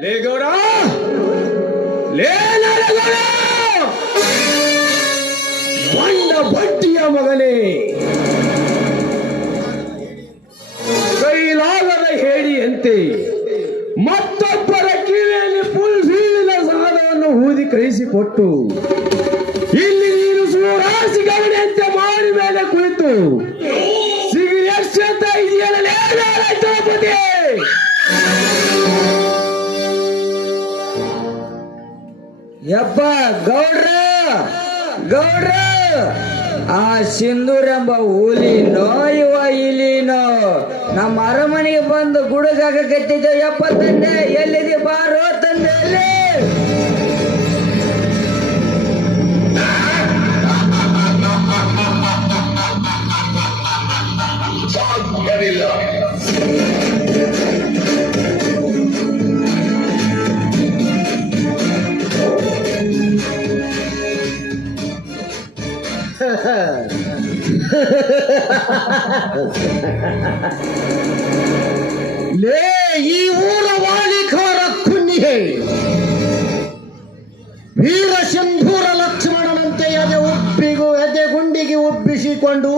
ಲೇ ಗೌಡ ಲೇ ನರಗೌಡ ಬಂಡ ಬಡ್ಡಿಯ ಮಗನೇ ಕೈಲಾಗದ ಹೇಳಿಯಂತೆ ಮತ್ತೊಬ್ಬರ ಕಿವಿಯಲ್ಲಿ ಫುಲ್ ಸೀಳಿನ ಸಾಧವನ್ನು ಊದಿ ಕಳಿಸಿಕೊಟ್ಟು ಯಪ್ಪ ಗೌಡ್ರ ಗೌಡ್ರ. ಆ ಸಿಂಧೂರೆಂಬ ಹುಲಿನೋ ಇವ ಇಲಿನೋ ನಮ್ಮ ಅರಮನೆಗೆ ಬಂದು ಗುಡುಗಾಗತ್ತಿದ್ದೆ ಯಪ್ಪ ತಂದೆ ಎಲ್ಲಿದೆ ಬಾರೋ ತಂದೆ ಎಲ್ಲಿ ಲೇ, ಈ ಊರ ವಾಲಿಕಾರ ಕುನ್ನಿಗೆ ವೀರ ಸಿಂಧೂರ ಲಕ್ಷ್ಮಣನಂತೆ ಎದೆ ಉಪ್ಪಿಗೂ, ಎದೆ ಗುಂಡಿಗೆ ಉಬ್ಬಿಸಿಕೊಂಡು,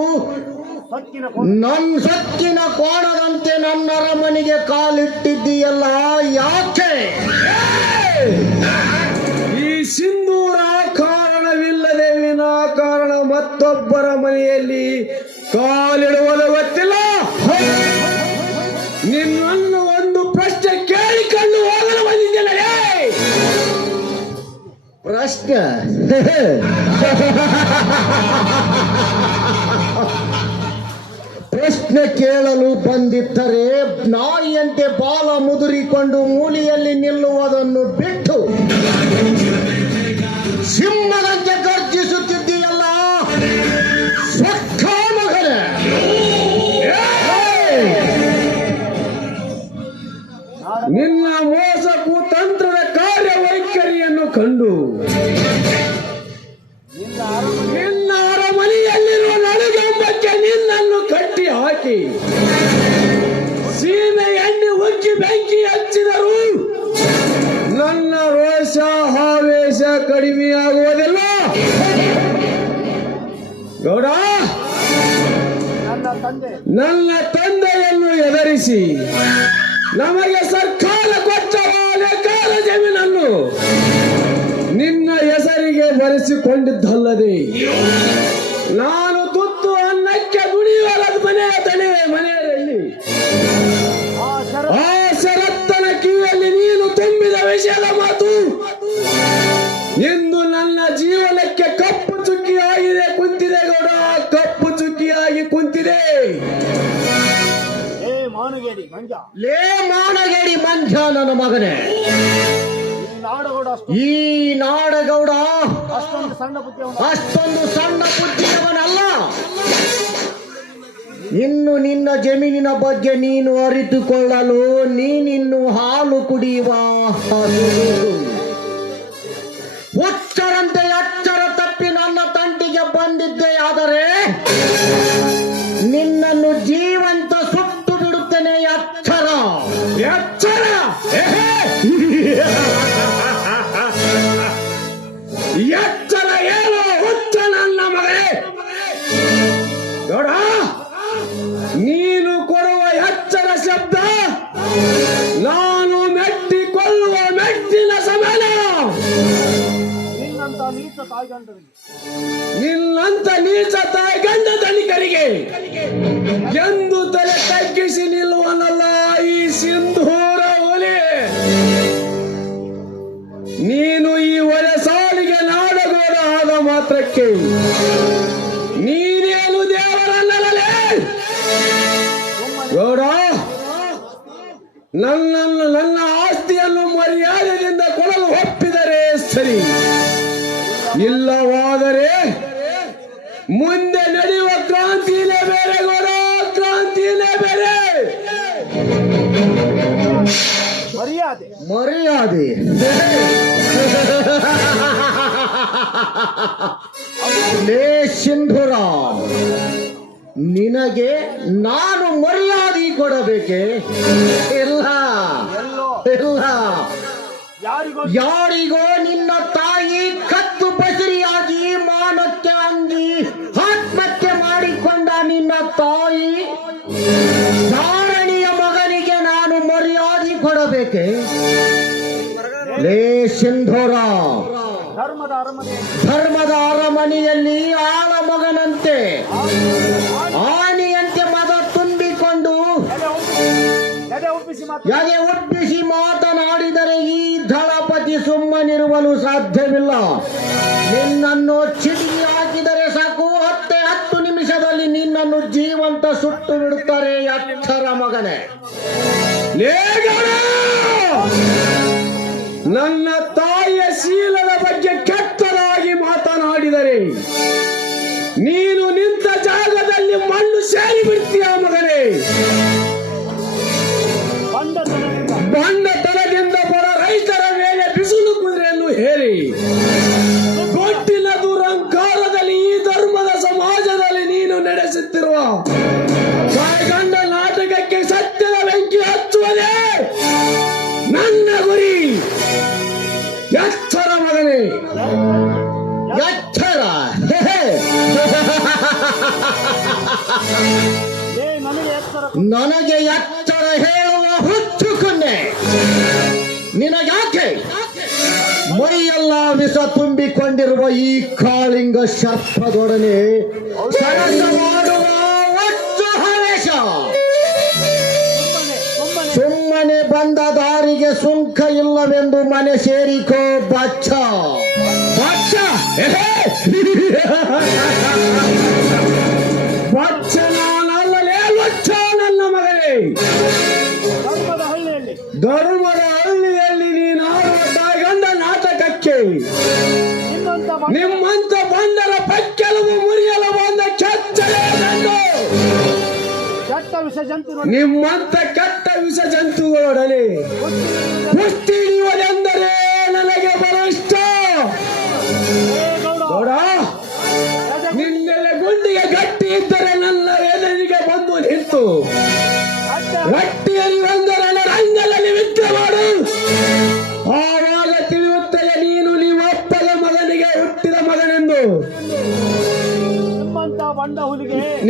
ನನ್ ಸಕ್ಕಿನ ಕೋಣದಂತೆ ನನ್ನ ಅರಮನೆಗೆ ಕಾಲಿಟ್ಟಿದ್ದೀಯಲ್ಲ, ಯಾಕೆ? ಈ ಸಿಂಧೂರ ಕಾರಣವಿಲ್ಲದೆ ವಿನಾಕಾರಣ ಮತ್ತೊಬ್ಬರ ಮನೆಯಲ್ಲಿ ಕಾಲಿಡುವುದು ಗೊತ್ತಿಲ್ಲ. ನಿನ್ನನ್ನು ಒಂದು ಪ್ರಶ್ನೆ ಕೇಳಿಕೊಂಡು ಹೋಗಲು ಬಂದಿದ್ದೇನೆ. ಪ್ರಶ್ನೆ? ಪ್ರಶ್ನೆ ಕೇಳಲು ಬಂದಿದ್ದರೆ ನಾಯಿಯಂತೆ ಬಾಲ ಮುದುರಿಕೊಂಡು ಮೂಲಿಯಲ್ಲಿ ನಿಲ್ಲುವುದನ್ನು ಬಿಟ್ಟು ಸಿಂಹದಂತೆ ಗೌಡ! ನನ್ನ ತಂದೆಯನ್ನು ಎದರಿಸಿ ನಮಗೆ ಸರ್ಕಾರ ಕೊಟ್ಟ ಕಾಲ ಜಮೀನನ್ನು ನಿನ್ನ ಹೆಸರಿಗೆ ಬರೆಸಿಕೊಂಡಿದ್ದಲ್ಲದೆ ನಾನು ತುತ್ತು ಅನ್ನಕ್ಕೆ ದುಡಿಯುವ ಮನೆಯ ತಣಿವೆ ಮನೆಯಲ್ಲಿ ಲೇ ಮಾನಗೇಡಿ ಮಂಜ ನನ್ನ ಮಗನೇ. ಈ ನಾಡಗೌಡ ಅಷ್ಟೊಂದು ಸಣ್ಣ ಅಷ್ಟೊಂದು ಸಣ್ಣ ಬುದ್ಧಿಯವನಲ್ಲ. ಇನ್ನು ನಿನ್ನ ಜಮೀನಿನ ಬಗ್ಗೆ ನೀನು ಅರಿತುಕೊಳ್ಳಲು ನೀನಿನ್ನು ಹಾಲು ಕುಡಿಯುವ. ಹುಚ್ಚರಂತೆ ಅಚ್ಚರ ತಪ್ಪಿ ನನ್ನ ತಂಟಿಗೆ ಬಂದಿದ್ದೆ ಆದರೆ ನಿನ್ನಂತ ನೀಚ ತಾಯ್ಗಂಡರಿಗೆ. ನಿನ್ನಂತ ನೀಚ ತಾಯಿ ಗಂಡ ಧನಿಕರಿಗೆ ಎಂದು ತಲೆ ತಗ್ಗಿಸಿ ನಿಲ್ಲುವನಲ್ಲ ಈ ಸಿಂಧೂರ ಒಲೆ. ನೀನು ಈ ಒಲೆ ಸಾಲಿಗೆ ನಾಡಗೋಡ ಆದ ಮಾತ್ರಕ್ಕೆ ನೀನೇನು ದೇವರನ್ನಲೇ ಗೌಡ ನನ್ನನ್ನು ಮುಂದೆ ನಡೆಯುವ ಕ್ರಾಂತಿನೇ ಬೇರೆ ಗೌಡ ಕ್ರಾಂತಿನೇ ಬೇರೆ. ಮರ್ಯಾದೆ. ಮರ್ಯಾದೆ. ಲೇ ಸಿಂಧುರಾಮ್ ನಿನಗೆ ನಾನು ಮರ್ಯಾದೆ ಕೊಡಬೇಕೆ? ಇಲ್ಲ. ಎಲ್ಲೋ. ಇಲ್ಲ. ಯಾರಿಗೋ ನಿನ್ನ ತಾಯಿ ಕತ್ತು ಬಸರಿಯಾಗಿ ಮಾನಕ್ಕೆ ಅಂಗಿ ಕೊಡಬೇಕೆ ಲೇ ಸಿಂಧೂರ. ಧರ್ಮದ ಅರಮನೆಯಲ್ಲಿ ಆಳ ಮಗನಂತೆ. ಆನೆಯಂತೆ ಮದ ತುಂಬಿಕೊಂಡು ಎದೆ ಒಪ್ಪಿಸಿ- ಮಾತನಾಡಿದರೆ ಈ ದಳಪತಿ ಸುಮ್ಮನಿರುವಲು ಸಾಧ್ಯವಿಲ್ಲ. ನಿನ್ನನ್ನು ಚಿಡಿಗೆ ಹಾಕಿದರೆ ಸಾಕು. ಹತ್ತೆ ಹತ್ತು ನಿಮಿಷದಲ್ಲಿ ನಿನ್ನನ್ನು ಜೀವಂತ ಸುಟ್ಟು ಬಿಡುತ್ತಾರೆ ಅಕ್ಷರ ಮಗನೇ! ನನ್ನ ತಾಯಿಯ ಶೀಲದ ಬಗ್ಗೆ ಕೆಟ್ಟದಾಗಿ ಮಾತನಾಡಿದರೆ ನೀನು ನಿಂತ ಜಾಗದಲ್ಲಿ ಮಣ್ಣು ಸೇರಿ ಬಿಡ್ತೀಯ ಮಗನೇ? ನನಗೆ ಎಚ್ಚರ ಹೇಳುವ ಹುಚ್ಚು ಕನ್ನೆ ನಿನಗ್ಯಾಕೆ? ಮೈಯೆಲ್ಲ ವಿಷ ತುಂಬಿಕೊಂಡಿರುವ ಈ ಕಾಳಿಂಗ ಸರ್ಪದೊಡನೆ ಸರಸ ಮಾಡುವ ಒಟ್ಟು ಸುಮ್ಮನೆ ಬಂದ ದಾರಿಗೆ ಸುಂಕ ಇಲ್ಲವೆಂದು ಮನೆ ಸೇರಿಕೋ ಬಚ್ಚ! ಬಚ್ಚ? ಧರ್ಮದ ಹಳ್ಳಿಯಲ್ಲಿ. ಧರ್ಮದ ಹಳ್ಳಿಯಲ್ಲಿ ನೀನು ಆಡುವಂತ ನಾಟಕಕ್ಕೆ. ನಿಮ್ಮಂತ ಬಂದರ ಪಕ್ಕೆಲವು ಮುರಿಯಲು ಬಂದ ಕೆಟ್ಟ ವಿಷ ಜಂತು ನಿಮ್ಮಂತ ಕೆಟ್ಟ ವಿಷ ಜಂತುಗಳೊಡನೆ ಕುಸ್ತಿ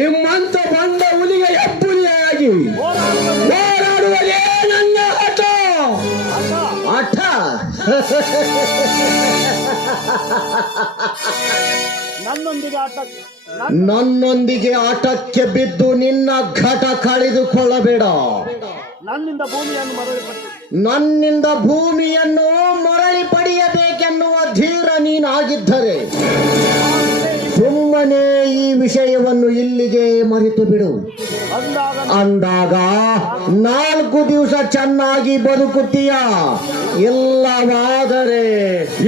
ನಿಮ್ಮಂತ ಬಂದ ಹುಲಿಗೆ ಹೋರಾಡುವುದೇ ನನ್ನ ಹಠ? ಅಡ್ಡ ನನ್ನೊಂದಿಗೆ ಆಟ ನನ್ನೊಂದಿಗೆ ಆಟಕ್ಕೆ ಬಿದ್ದು ನಿನ್ನ ಘಟ ಕಳೆದುಕೊಳ್ಳಬೇಡ. ನನ್ನಿಂದ ಭೂಮಿಯನ್ನು ಮರಳಿಪಟ್ಟು ನನ್ನಿಂದ ಭೂಮಿಯನ್ನು ಮರಳಿ ಪಡೆಯಬೇಕೆನ್ನುವ ಧೀರ ನೀನಾಗಿದ್ದರೆ. ಸುಮ್ಮನೆ ಈ ವಿಷಯವನ್ನು ಇಲ್ಲಿಗೆ ಮರೆತು ಬಿಡು. ಅಂದಾಗ ಅಂದಾಗ ನಾಲ್ಕು ದಿವಸ ಚೆನ್ನಾಗಿ ಬದುಕುತ್ತೀಯ? ಇಲ್ಲವಾದರೆ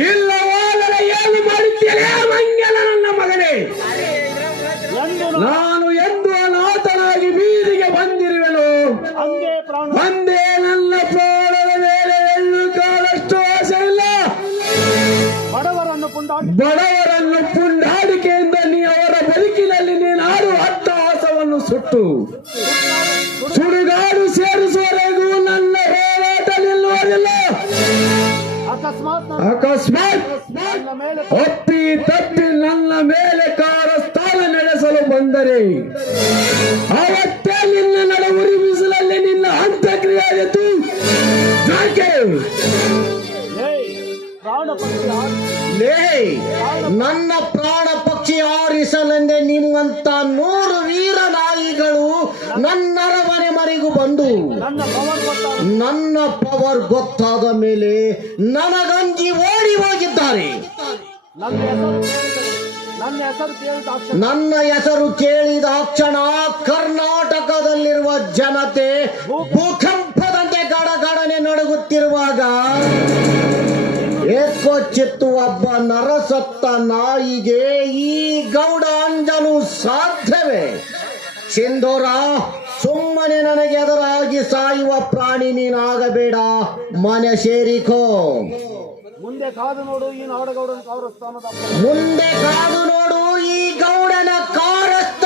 ಇಲ್ಲವಾದರೆ ಏನು ಮಾಡುತ್ತೀರೇ ಮಂಗನ ನನ್ನ ಮಗನೇ? ನಾನು ಎಂದು ಅನಾಥನಾಗಿ ಬೀದಿಗೆ ಬಂದಿರುವೆನು. ಬಡವರನ್ನು ಪುಂಡಾಡಿಕೆಯಿಂದ ನೀ ಅವರ ಬದುಕಿನಲ್ಲಿ ನೀನಾರು ಅಟ್ಟಹಾಸವನ್ನು ಸುಟ್ಟು. ಸುಡುಗಾಡು ಸೇರಿಸುವವರೆಗೂ ನನ್ನ ಹೋರಾಟ ನಿಲ್ಲುವುದಿಲ್ಲ ಅಕಸ್ಮಾತ್ ಅಕಸ್ಮಾತ್ ಒಪ್ಪಿ ತಪ್ಪಿ ನನ್ನ ಪ್ರಾಣ ಪಕ್ಷಿ ಆರಿಸಲೆಂದೇ ನಿಮ್ಮಂತ ನೂರು ವೀರ ನಾಯಿಗಳು ನನ್ನ ಅರಮನೆ ಮರಿಗೂ ಬಂದು ನನ್ನ ಪವರ್ ಗೊತ್ತಾದ ಮೇಲೆ ನನಗಂಜಿ ಓಡಿ ಹೋಗಿದ್ದಾರೆ. ನನ್ನ ಹೆಸರು ಕೇಳಿದ ಕ್ಷಣ ಕರ್ನಾಟಕದಲ್ಲಿರುವ ಜನತೆ ಭೂಕಂಪದಂತೆ ಗಡಗಡನೆ ನಡುಗುತ್ತಿರುವಾಗ ಏಕೋ ಚಿತ್ತು ಒಬ್ಬ ನರಸತ್ತ ನಾಯಿಗೆ ಈ ಗೌಡ ಅಂಜಲು ಸಾಧ್ಯವೇ? ಸಿಂಧೂರ ಸುಮ್ಮನೆ ನನಗೆ ಎದುರಾಗಿ ಸಾಯುವ ಪ್ರಾಣಿ ನೀನಾಗಬೇಡ ಮನೆ ಸೇರಿಕೋ. ಮುಂದೆ ಕಾದು ನೋಡು ಈ ನಾಡಗೌಡನ ಮುಂದೆ ಕಾದು ನೋಡು ಈ ಗೌಡನ ಕಾರಸ್ಥಳದ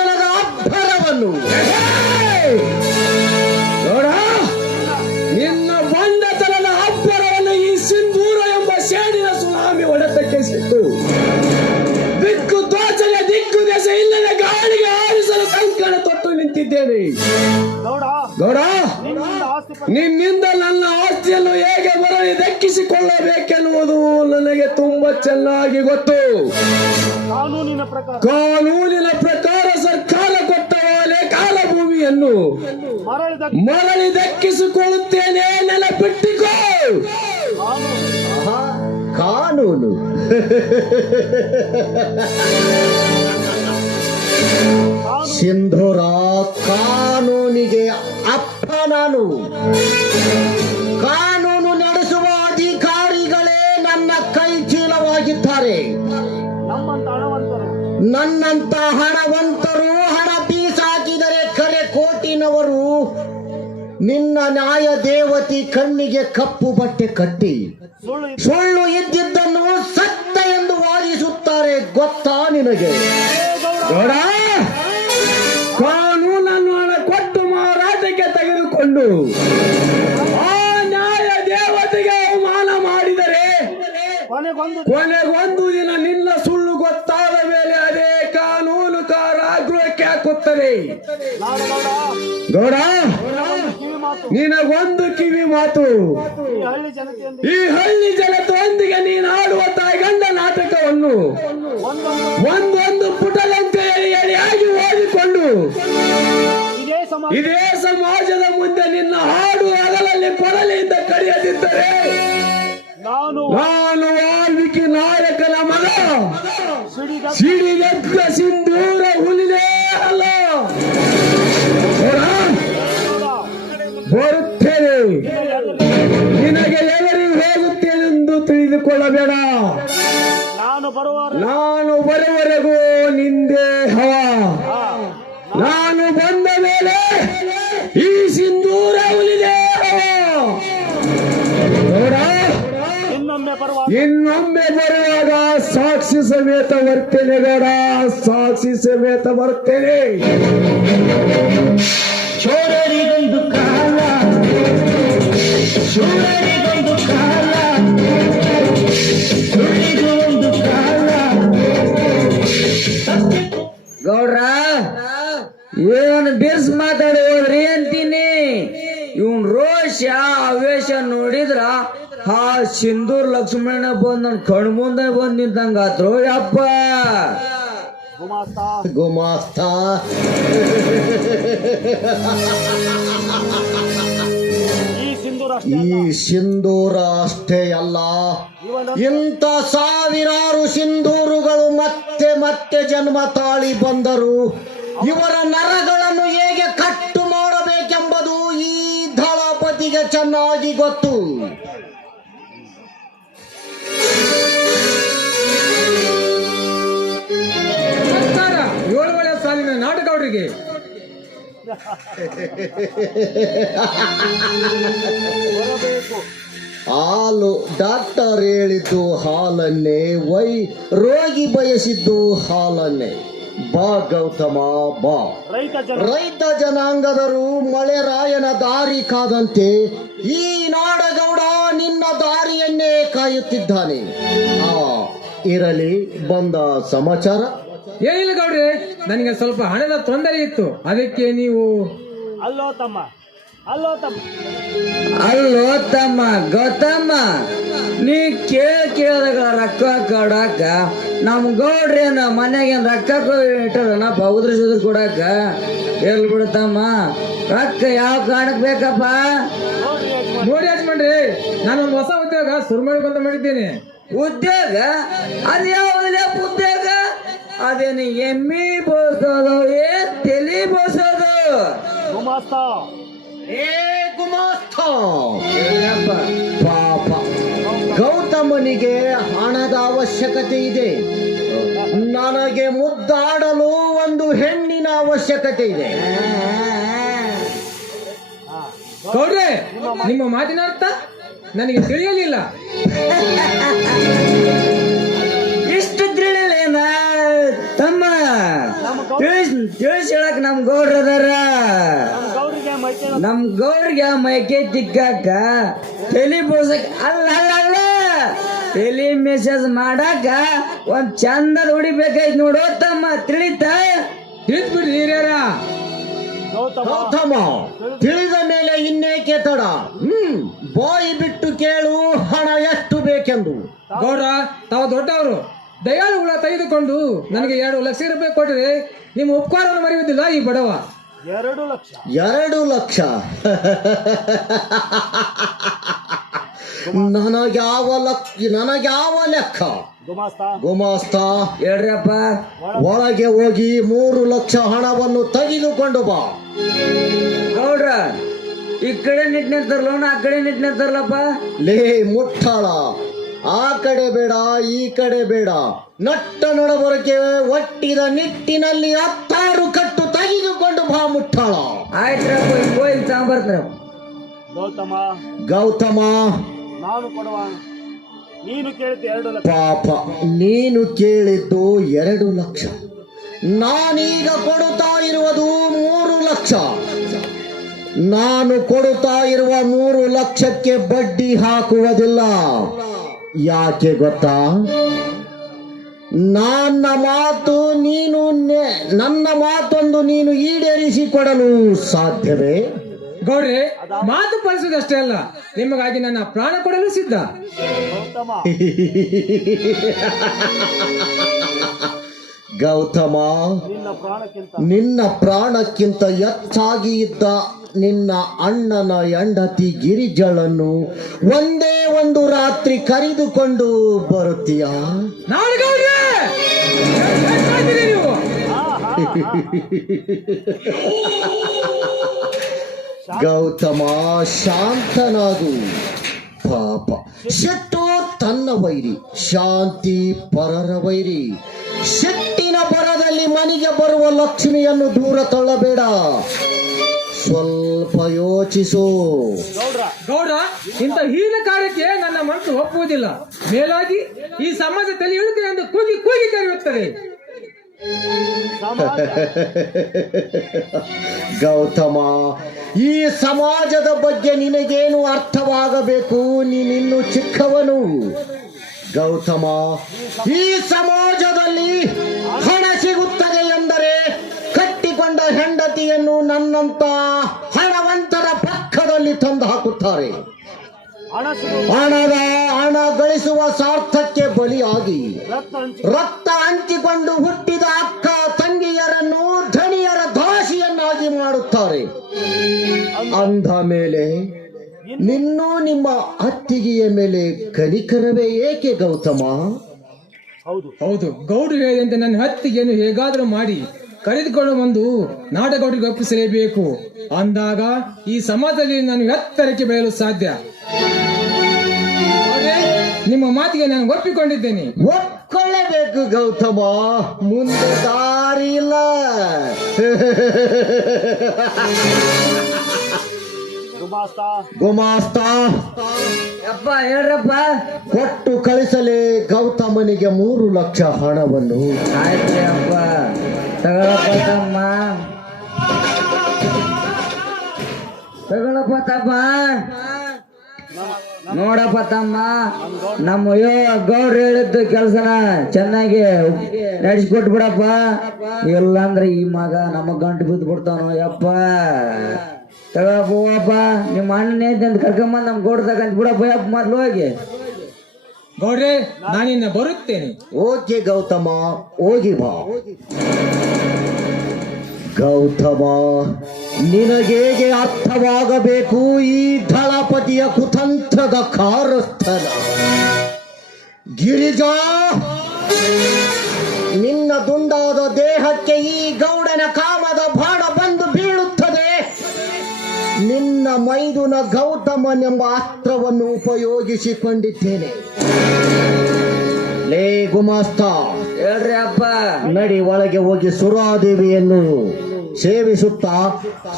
ನಿನ್ನಿಂದ ನನ್ನ ಆಸ್ತಿಯನ್ನು ಹೇಗೆ ಮರಳಿ ದಕ್ಕಿಸಿಕೊಳ್ಳಬೇಕೆನ್ನುವುದು ನನಗೆ ತುಂಬಾ ಚೆನ್ನಾಗಿ ಗೊತ್ತು. ಕಾನೂನಿನ ಪ್ರಕಾರ. ಕಾನೂನಿನ ಪ್ರಕಾರ ಸರ್ಕಾರ ಕೊಟ್ಟ ಕಾಲ ಭೂಮಿಯನ್ನು ಮರಳಿ ದಕ್ಕಿಸಿಕೊಳ್ಳುತ್ತೇನೆ ನೆನಪಿಟ್ಟಿಕೋ. ಕಾನೂನು. ಸಿಂಧೂರ ಕಾನೂನಿಗೆ ಅಪ್ಪ ನಾನು. ಕಾನೂನು ನಡೆಸುವ ಅಧಿಕಾರಿಗಳೇ ನನ್ನ ಕೈ ಚೀಲವಾಗಿದ್ದಾರೆ. ನನ್ನಂತ ಹಣವಂತರು ಹಣ ಬೀಸಾಕಿದರೆ ಕಲೆ ಕೋಟಿನವರು, ನಿನ್ನ ನ್ಯಾಯ ದೇವತಿ ಕಣ್ಣಿಗೆ ಕಪ್ಪು ಬಟ್ಟೆ ಕಟ್ಟಿ. ಸುಳ್ಳು ಇದ್ದ- ಇದ್ದಿದ್ದನ್ನು ಸತ್ಯ ಎಂದು ವಾದಿಸುತ್ತಾರೆ ಗೊತ್ತಾ ನಿನಗೆ? ಆ ನ್ಯಾಯ ದೇವತೆಗೆ ಅವಮಾನ ಮಾಡಿದರೆ ಕೊನೆಗೊಂದು ದಿನ. ನಿನ್ನ ಸುಳ್ಳು ಗೊತ್ತಾದ ಮೇಲೆ ಅದೇ ಕಾನೂನು ಕಾರಾಗೃಹಕ್ಕೆ ಹಾಕುತ್ತದೆ ಗೌಡ ನಿನಗೊಂದು ಕಿವಿ ಮಾತು. ಈ ಹಳ್ಳಿ ಜನತೆಯೊಂದಿಗೆ. ನೀನು ಆಡುವ ತಾಯ್ಗಂಡ ನಾಟಕವನ್ನು ಒಂದೊಂದು. ಪುಟದಂತೆ ಹೇಳಿ ಹೇಳಿ ಎಳಿಯಾಗಿ ಓದಿಕೊಂಡು ಸಮಾಜ. ಇದೇ ಸಮಾಜದ ಮುಂದೆ ನಿನ್ನ ಹಾಡು ಅಗಲಲ್ಲಿ ಕೊಡಲಿಯಿಂದ ಕರೆಯದಿದ್ದರೆ ನಾನು ನಾನು ವಾಲ್ಮೀಕಿ ನಾಯಕನ ಮಗ. ಸಿಡಿಗದ್ದ ಸಿಡಿದೆದ್ದ ಸಮೇತ ಬರ್ತೇನೆ ಗೌಡ ಸಾಕ್ಷಿ ಸಮೇತ ಬರ್ತೇನೆ ಚೋರರಿಗೊಂದು ಕಾಲ ಚೋರರಿಗೊಂದು ಕಾಲ ಸುಳ್ಳಿಗೂ ಒಂದು ಕಾಲ. ಗೌಡ್ರ ಏನು ಬಿರ್ಸ್ ಮಾತಾಡಿ ಹೋದ್ರಿ ಅಂತೀನಿ. ಇವನ್ ರೋಷ ಆವೇಶ ನೋಡಿದ್ರ ಆ ಸಿಂಧೂರ್ ಲಕ್ಷ್ಮಣ ಬಂದ್ ನನ್ ಕಣ್ ಮುಂದೆ ಬಂದ್ ನಿಂತಂಗ ಯಪ್ಪ. ಗುಮಾಸ್ತ. ಗುಮಾಸ್ತ. ಈ ಸಿಂಧೂರ ಅಷ್ಟೇ ಅಲ್ಲ. ಇಂಥ ಸಾವಿರಾರು ಸಿಂಧೂರುಗಳು ಮತ್ತೆ ಮತ್ತೆ ಜನ್ಮ ತಾಳಿ ಬಂದರು. ಇವರ ನರಗಳನ್ನು ಹೇಗೆ ಕಟ್ಟು ಮಾಡಬೇಕೆಂಬುದು ಈ ದಳಪತಿಗೆ ಚೆನ್ನಾಗಿ ಗೊತ್ತು. ಬರಬೇಕು ಹಾಲು ಡಾಕ್ಟರ್ ಹೇಳಿದ್ದು ಹಾಲನ್ನೇ ವೈ ರೋಗಿ ಬಯಸಿದ್ದು ಹಾಲನ್ನೇ. ಬಾ ಗೌತಮ ಬಾ. ರೈತ ಜನಾಂಗದರು ಮಳೆ ರಾಯನ ಮಳೆರಾಯನ ದಾರಿ ಕಾದಂತೆ ಈ ನಾಡಗೌಡ ನಿನ್ನ ದಾರಿಯನ್ನೇ ಕಾಯುತ್ತಿದ್ದಾನೆ. ಆ ಇರಲಿ ಬಂದ ಸಮಾಚಾರ. ಏನಿಲ್ಲ ಗೌಡ್ರಿ. ನನಗೆ ಸ್ವಲ್ಪ ಹಣದ ತೊಂದರೆ ಇತ್ತು. ಅದಕ್ಕೆ ನೀವು ಅಲ್ಲೋ ತಮ್ಮ ಅಲ್ಲೋ ತಮ್ಮ ಅಲ್ಲೋ ತಮ್ಮ ಗೌತಮ್ಮ ನೀ ಕೇಳ ಕೇಳಿದಾಗ ರೊಕ್ಕ ಕೊಡಾಕ ನಮ್ ಗೌಡ್ರೇನ ಮನೆಗೆ ರೊಕ್ಕ ಇಟ್ಟರನ ಬೌದ್ರ ಜೊತೆ ಕೊಡಾಕ ಎಲ್ಲಿ ಬಿಡ್ತಮ್ಮ. ರೊಕ್ಕ ಯಾವ ಕಾರಣಕ್ ಬೇಕಪ್ಪ? ನೋಡಿ ಹಚ್ಕೊಂಡ್ರಿ ನಾನೊಂದು ಹೊಸ ಉದ್ಯೋಗ ಶುರು ಬಂದ ಮಾಡಿದ್ದೀನಿ. ಉದ್ಯೋಗ? ಅದು ಯಾವ್ದಿಲ್ಲ ಉದ್ಯೋಗ ಅದೇನು ಎಮ್ಮಿ ಬೋಸೋದು ಏ ತಲೆ ಬೋಸೋದು. ಗುಮಾಸ್ತ. ಏ ಗುಮಾಸ್ತ? ಪಾಪ. ಗೌತಮನಿಗೆ ಹಣದ ಅವಶ್ಯಕತೆ ಇದೆ. ನನಗೆ ಮುದ್ದಾಡಲು ಒಂದು ಹೆಣ್ಣಿನ ಅವಶ್ಯಕತೆ ಇದೆ. ಗೌಡ್ರೆ ನಿಮ್ಮ ಮಾತಿನ ಅರ್ಥ ನನಗೆ ತಿಳಿಯಲಿಲ್ಲ. ತಿಳಿಸ್ ಹೇಳಕ್ ನಮ್ ಗೌಡ್ರ ಅದಾರ. ನಮ್ಮ ಗೌರಿಗೆ ಮೈಕೈ ನಮ್ ಗೌಡ್ರಿಗೆ ಮೈಕೆ ತಿಕ್ಕಾಕ ತಲಿ ಬೋಸಕ್ ಅಲ್ಲ ಅಲ್ಲ ಅಲ್ಲ. ಮೆಸೇಜ್ ಮಾಡಾಕ ಒಂದ್ ಚಂದದ ಹುಡಿ ಬೇಕಾಯ್ತು ನೋಡು ತಮ್ಮ ತಿಳಿತ? ತಿಳಿದ್ ಬಿಡ್ರಿ ಹಿರಿಯರ. ಗೌತಮ. ಗೌತಮ ತಿಳಿದ ಮೇಲೆ ಇನ್ನೇಕೆ ತಡ? ಹ್ಮ್ ಬಾಯಿ ಬಿಟ್ಟು ಕೇಳು ಹಣ ಎಷ್ಟು ಬೇಕೆಂದು. ಗೌಡ್ರ ತಾವು ದೊಡ್ಡವರು. ದಯಾಳುಗಳ ತೆಗೆದುಕೊಂಡು ನನಗೆ ಎರಡು ಲಕ್ಷ ರೂಪಾಯಿ ಕೊಟ್ಟರೆ ನಿಮ್ಮ ಉಪಕಾರವನ್ನು ಮರೆಯುವುದಿಲ್ಲ ಈ ಬಡವ. ಎರಡು ಲಕ್ಷ. ಎರಡು ಲಕ್ಷ. ನನಗ್ಯಾವ ಲಕ್ಷ ನನಗ್ಯಾವ ಲೆಕ್ಕ? ಗುಮಾಸ್ತ. ಎರಡ್ರಪ್ಪ ಹೇಳ್ರಪ್ಪ ಒಳಗೆ. ಹೋಗಿ ಮೂರು ಲಕ್ಷ ಹಣವನ್ನು ತೆಗೆದುಕೊಂಡು ಬಾ. ನೋಡ್ರ ಈ ಕಡೆ ನಿಟ್ ನಿಂತಾರಲ್ಲ ಆ ಕಡೆ ನಿಟ್ ನಿಂತಾರಲ್ಲಪ್ಪ ಲೇ ಮುಟ್ಟಾಳ. ಆ ಕಡೆ ಬೇಡ ಈ ಕಡೆ ಬೇಡ. ನಟ್ಟ ನಡಬರಕೆ ಒಟ್ಟಿದ ನಿಟ್ಟಿನಲ್ಲಿ ಹತ್ತಾರು ಕಟ್ಟು ತೆಗೆದುಕೊಂಡು ಬಾ ಮುಟ್ಟಾಳ. ಆಯ್ತು ಗೌತಮ ಗೌತಮ. ನಾನು ಕೊಡುವ ನೀನು ಕೇಳಿದ್ದು ಎರಡು ಲಕ್ಷ. ಪಾಪ ನೀನು ಕೇಳಿದ್ದು ಎರಡು ಲಕ್ಷ. ನಾನೀಗ ಕೊಡುತ್ತಾ ಇರುವುದು ಮೂರು ಲಕ್ಷ. ನಾನು ಕೊಡುತ್ತಾ ಇರುವ ಮೂರು ಲಕ್ಷಕ್ಕೆ ಬಡ್ಡಿ ಹಾಕುವುದಿಲ್ಲ. ಯಾಕೆ ಗೊತ್ತಾ? ನನ್ನ ಮಾತು ನೀನು ನೆ- ನನ್ನ ಮಾತೊಂದು ನೀನು ಈಡೇರಿಸಿಕೊಡಲು ಸಾಧ್ಯವೇ? ಗೌಡ್ರೆ ಮಾತು ಪಾಲಿಸುವುದಷ್ಟೇ ಅಲ್ಲ ನಿಮಗಾಗಿ ನನ್ನ ಪ್ರಾಣ ಕೊಡಲು ಸಿದ್ಧ. ಗೌತಮ. ಗೌತಮ ನಿನ್ನ ಪ್ರಾಣಕ್ಕಿಂತ ನಿನ್ನ ಪ್ರಾಣಕ್ಕಿಂತ ಹೆಚ್ಚಾಗಿ ಇದ್ದ ನಿನ್ನ ಅಣ್ಣನ ಹೆಂಡತಿ ಗಿರಿಜಳನ್ನು ಒಂದೇ ಒಂದು ರಾತ್ರಿ ಕರೆದುಕೊಂಡು ಬರುತ್ತೀಯಾ? ಗೌತಮ ಶಾಂತನಾಗು. ಪಾಪ. ಶೆಟ್ಟು ತನ್ನ ವೈರಿ ಶಾಂತಿ ಪರರ ವೈರಿ. ಶೆಟ್ಟಿನ ಪರದಲ್ಲಿ ಮನೆಗೆ ಬರುವ ಲಕ್ಷ್ಮಿಯನ್ನು ದೂರ ತಳ್ಳಬೇಡ. ಸ್ವಲ್ಪ ಯೋಚಿಸು ಗೌಡ್ರ ಗೌಡ ಇಂಥ ಹೀನ ಕಾರ್ಯಕ್ಕೆ ನನ್ನ ಮನಸ್ಸು ಒಪ್ಪುವುದಿಲ್ಲ. ಮೇಲಾಗಿ ಈ ಸಮಾಜ ತಲೆ ಎಂದು ಕೂಗಿ ಕೂಗಿ ಕರೆಯುತ್ತದೆ. ಗೌತಮ ಈ ಸಮಾಜದ ಬಗ್ಗೆ ನಿನಗೇನು ಅರ್ಥವಾಗಬೇಕು? ನೀನಿನ್ನು ಚಿಕ್ಕವನು. ಗೌತಮ ಈ ಸಮಾಜದಲ್ಲಿ ಕಟ್ಟಿಕೊಂಡ ಹೆಂಡತಿಯನ್ನು ನನ್ನಂತ ಹಣವಂತರ ಪಕ್ಕದಲ್ಲಿ ತಂದು ಹಾಕುತ್ತಾರೆ. ಹಣದ ಹಣ ಗಳಿಸುವ ಸ್ವಾರ್ಥಕ್ಕೆ ಬಲಿಯಾಗಿ ರಕ್ತ ಹಂಚಿ ರಕ್ತ ಹಂಚಿಕೊಂಡು ಹುಟ್ಟಿದ ಅಕ್ಕ ತಂಗಿಯರನ್ನು ಧನಿಯರ ದಾಸಿಯನ್ನಾಗಿ ಮಾಡುತ್ತಾರೆ. ಅಂದ ಮೇಲೆ ನಿನ್ನೂ ನಿಮ್ಮ ಅತ್ತಿಗೆಯ ಮೇಲೆ ಕನಿಕರವೇ ಏಕೆ ಗೌತಮ? ಹೌದು. ಹೌದು ಗೌಡ್ರು ಹೇಳಿದಂತೆ ನನ್ನ ಹತ್ತಿಗೆಯನ್ನು ಹೇಗಾದರೂ ಮಾಡಿ ಕರೆದುಕೊಂಡು ಬಂದು ನಾಡಗೌಡರಿಗೆ ಒಪ್ಪಿಸಲೇಬೇಕು. ಅಂದಾಗ ಈ ಸಮಾಜದಲ್ಲಿ ನಾನು ಎತ್ತರಕ್ಕೆ ಬೆಳೆಯಲು ಸಾಧ್ಯ. ನಿಮ್ಮ ಮಾತಿಗೆ ನಾನು ಒಪ್ಪಿಕೊಂಡಿದ್ದೇನೆ. ಒಪ್ಕೊಳ್ಳೇಬೇಕು ಗೌತಮ. ಮುಂದೆ ದಾರಿ ಇಲ್ಲ. ಗುಮಾಸ್ತ. ಅಪ್ಪ ಹೇಳ್ರಪ್ಪ. ಕೊಟ್ಟು ಕಳಿಸಲೇ ಗೌತಮನಿಗೆ ಮೂರು ಲಕ್ಷ ಹಣವನ್ನು. ಆಯ್ತು ಅಪ್ಪ ತಗೊಳಪ್ಪ ತಗೊಳಪ್ಪ ತಮ್ಮ. ನೋಡಪ್ಪ ತಮ್ಮ. ನಮ್ಮ ಅಯ್ಯೋ, ಗೌಡ್ರು ಹೇಳಿದ್ದು ಕೆಲಸನ ಚೆನ್ನಾಗಿ ನಡೆಸ್ಕೊಟ್ ಬಿಡಪ್ಪ ಇಲ್ಲಾಂದ್ರೆ ಈ ಮಗ ನಮ್ಮ ಗಂಟು ಬಿದ್ದು ಬಿಡ್ತಾನೋ ಯಪ್ಪ ಹೋಗಪ್ಪ ನಿಮ್ಮ ಅಣ್ಣನೇ ಅಂತ ಕರ್ಕೊಂಬಂದ್ ನಮ್ ಗೌಡ್ದಾಗ ಬಿಡಪ್ಪ, ಯಪ್ಪ, ಮೊದ್ಲು ಹೋಗಿ. ಗೌಡ್ರೆ ನಾನಿನ್ನ ಬರುತ್ತೇನೆ. ಓಕೆ ಗೌತಮ ಹೋಗಿ ಬಾ ಗೌತಮ, ನಿನಗೇಗೆ ಅರ್ಥವಾಗಬೇಕು ಈ ದಳಪತಿಯ ಕುತಂತ್ರದ ಕಾರಸ್ಥನ ಗಿರಿಜಾ, ನಿನ್ನ ದುಂಡಾದ ದೇಹಕ್ಕೆ ಈ ಗೌಡನ ಕಾಮದ ಬಾಣ ಬಂದು ನಿನ್ನ ಮೈದುನ ಎಂಬ ಅಸ್ತ್ರವನ್ನು ಉಪಯೋಗಿಸಿಕೊಂಡಿದ್ದೇನೆ. ಲೇ ಗುಮಾಸ್ತ ಹೇಳ್ರಿ ಅಪ್ಪ. ನಡಿ ಒಳಗೆ ಹೋಗಿ ಸುರಾದೇವಿಯನ್ನು ಸೇವಿಸುತ್ತಾ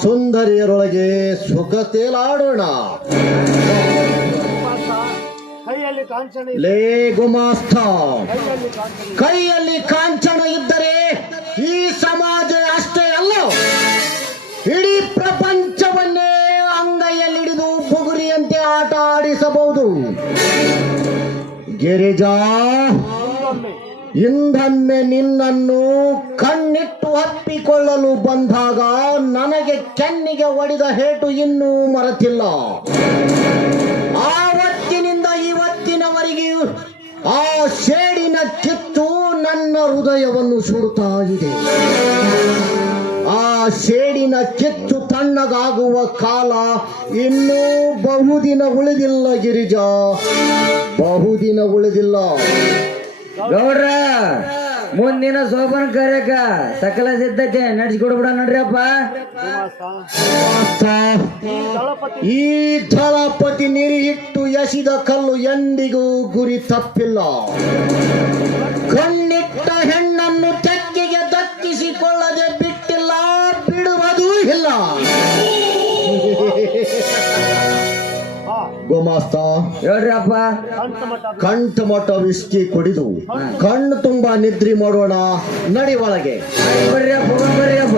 ಸುಂದರಿಯರೊಳಗೆ ಸುಖ ತೇಲಾಡೋಣ ಲೇ ಗುಮಾಸ್ತ ಕೈಯಲ್ಲಿ ಕಾಂಚನ ಇದ್ದರೆ ಗಿರಿಜಾ ಇಂದೊಮ್ಮೆ ನಿನ್ನನ್ನು ಕಣ್ಣಿಟ್ಟು ಅಪ್ಪಿಕೊಳ್ಳಲು ಬಂದಾಗ ನನಗೆ ಕೆನ್ನಿಗೆ ಒಡಿದ ಹೇಟು ಇನ್ನೂ ಮರೆತಿಲ್ಲ. ಆವತ್ತಿನಿಂದ ಇವತ್ತಿನವರೆಗೂ ಆ ಶೇಡಿನ ಕಿತ್ತು ನನ್ನ ಹೃದಯವನ್ನು ಸುಡುತ್ತಾ ಇದೆ. ಆ ಸೇಡಿನ ಕೆಚ್ಚು ತಣ್ಣಗಾಗುವ ಕಾಲ ಇನ್ನೂ ಬಹುದಿನ ಉಳಿದಿಲ್ಲ ಗಿರಿಜಾ. ಬಹುದಿನ ಉಳಿದಿಲ್ಲ. ಗೌಡ್ರ, ಮುಂದಿನ ಸೋಪನ ಕಾರ್ಯಕ್ಕ ಸಕಲ ಸಿದ್ಧತೆ ನಡೆಸಿಕೊಡ್ಬಿಡ ನೋಡ್ರಿಯಪ್ಪ. ಈ ದಳಪತಿ ಇಟ್ಟು ಎಸಿದ ಕಲ್ಲು ಎಂದಿಗೂ ಗುರಿ ತಪ್ಪಿಲ್ಲ. ಕಣ್ಣಿಟ್ಟ ಹೆಣ್ಣನ್ನು ತೆಕ್ಕಿಗೆ ದಕ್ಕಿಸಿಕೊಳ್ಳದೆ ಗುಮಾಸ್ತ. ಹೇಳ್ರಿಯಪ್ಪ ಕಂಠಮಠ ಕಂಠಮಠ ವಿಸ್ಕಿ ಕುಡಿದು. ಕಣ್ಣು ತುಂಬಾ ನಿದ್ರಿ ಮಾಡೋಣ. ನಡಿ ಒಳಗೆ. ಬರ್ರಿಯಪ್ಪ ಬರ್ರಿಯಪ್ಪ